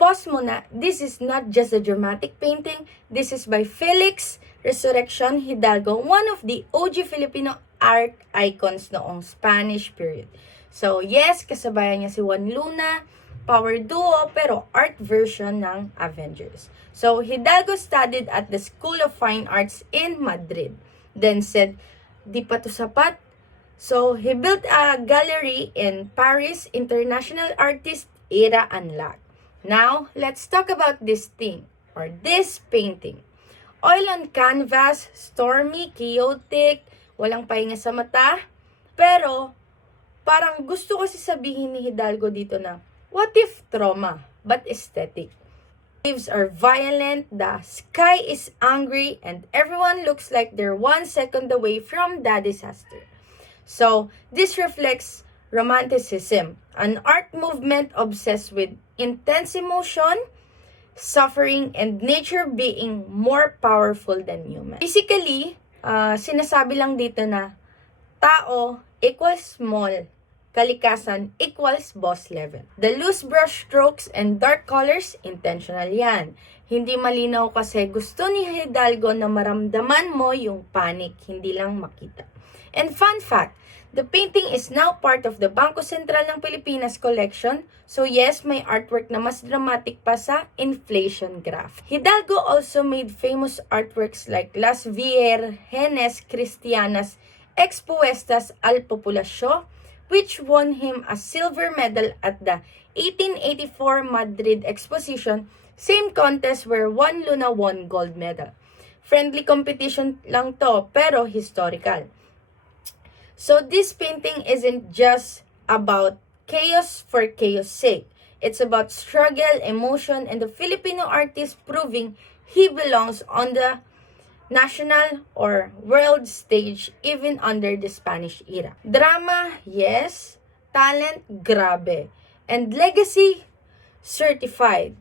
pause muna, this is not just a dramatic painting. This is by Felix Resurrection Hidalgo, one of the OG Filipino art icons noong Spanish period. So yes, kasabayan niya si Juan Luna, power duo, pero art version ng Avengers. So Hidalgo studied at the School of Fine Arts in Madrid. Then said, di pa to sapat. So he built a gallery in Paris, International Artist Era Unlocked. Now, let's talk about this thing, or this painting. Oil on canvas, stormy, chaotic, walang pahinga sa mata. Pero, parang gusto kasi sabihin ni Hidalgo dito na, what if trauma, but aesthetic? Waves are violent, the sky is angry, and everyone looks like they're 1 second away from the disaster. So, this reflects Romanticism, an art movement obsessed with intense emotion, suffering, and nature being more powerful than human. Basically, sinasabi lang dito na tao equals small, kalikasan equals boss level. The loose brush strokes and dark colors, intentional yan. Hindi malinaw kasi gusto ni Hidalgo na maramdaman mo yung panic, hindi lang makita. And fun fact, the painting is now part of the Bangko Sentral ng Pilipinas collection. So yes, may artwork na mas dramatic pa sa inflation graph. Hidalgo also made famous artworks like Las Vírgenes Cristianas Expuestas al Populacio, which won him a silver medal at the 1884 Madrid Exposition, same contest where Juan Luna won gold medal. Friendly competition lang to, pero historical. So this painting isn't just about chaos for chaos sake. It's about struggle, emotion, and the Filipino artist proving he belongs on the national or world stage even under the Spanish era. Drama, yes. Talent, grabe. And legacy, certified.